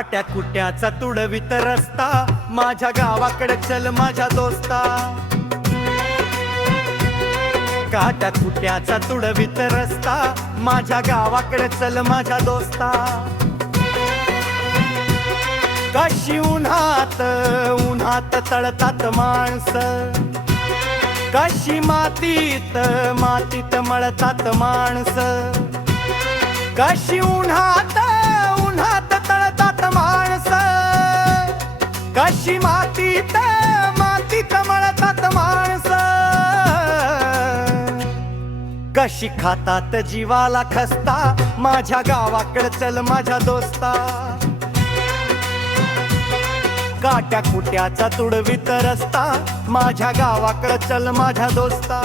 काट्या कुट्याचा तुडवीत रस्ता माझ्या गावाकडे चल माझ्या दोस्ता। काट्या कुट्याचा तुडवीत रस्ता माझ्या गावाकडे चल माझ्या दोस्ता। कशी उन्हात उन्हात तळतात माणसं, कशी मातीत मातीत मळतात माणसं, कशी उन्हात उन्हात तळतात माणसं, कशी मातीत मातीत मळतात माणसं, कशी खातात जीवाला खस्ता माझ्या गावाकडे चल माझ्या दोस्ता। काट्या कुट्याचा तुडवीत रस्ता माझ्या गावाकडे चल माझ्या दोस्ता।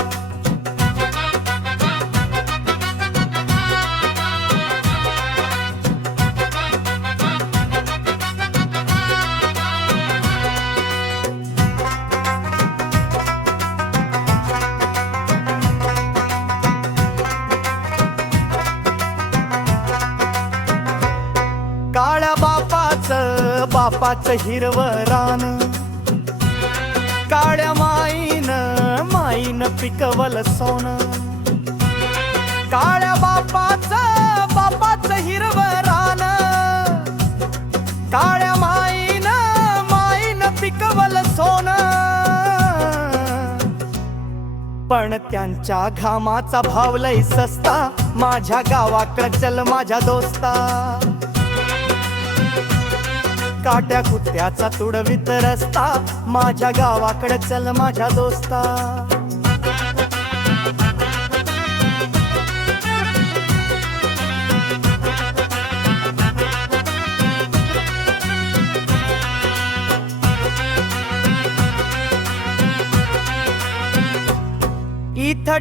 काळ्या बापाचं हिरवं रान, काळ्या माईनं पिकवलं सोनं। काळ्या बापाचं हिरवं रान, काळ्या माईनं पिकवलं सोनं। पण त्यांच्या घामाचा भाव लय सस्ता माझ्या गावाकडे चल माझ्या दोस्ता। काट्या कुत्याचा तुडवीत रस्ता माझ्या गावाकडे चल माझ्या दोस्ता। इथं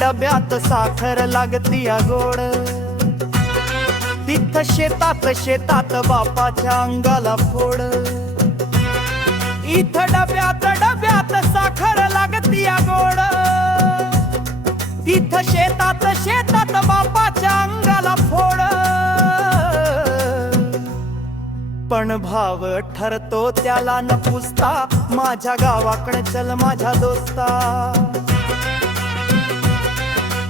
डब्यात साखर लागतीया गोड, तिथं शेतात बापाच्या अंगाला फोड। इथं डब्यात साखर लागतीया गोड, तिथं शेतात बापाच्या अंगाला फोड। पण भाव ठरतो त्याला न पुसता माझ्या गावाकडे चल माझ्या दोस्ता।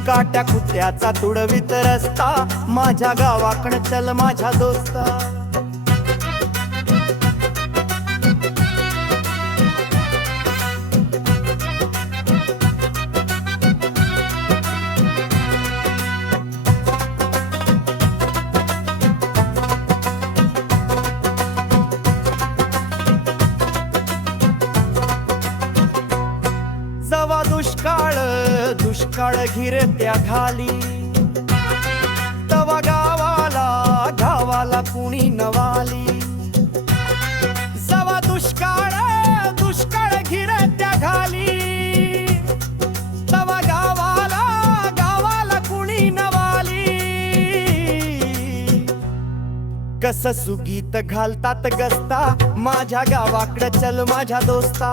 काट्या कुत्याचा तुडवीत रस्ता माझ्या गावाकडे चल माझ्या दोस्ता। जवा दुष्काळ घिरत्या खाली, तवा गावाला कुणी नवाली। जवा दुष्काळ घिरत्या खाली, तवा गावाला कुणी नवाली। कस सुगीत घालतात गस्ता माझ्या गावाकडे चल माझ्या दोस्ता।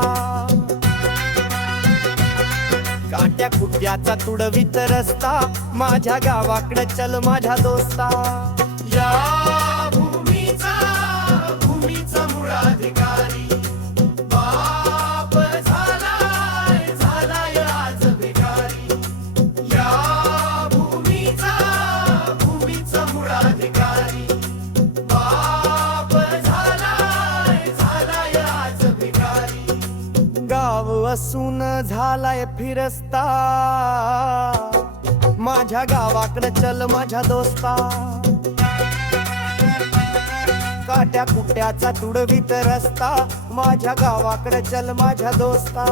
काट्या कुट्याचा तुडवीत रस्ता माझ्या गावाकडे चल माझ्या दोस्ता। या भूमीचा मूळाधिकारी बाप झालाय आज भिकारी। या भूमीचा मूळाधिकारी बाप झालाय आज भिकारी। गाव असून झालाय फिरस्ता माझ्या गावाकडे चल माझ्या दोस्ता। काट्या कुट्याचा तुडवीत रस्ता माझ्या गावाकडे चल माझ्या दोस्ता।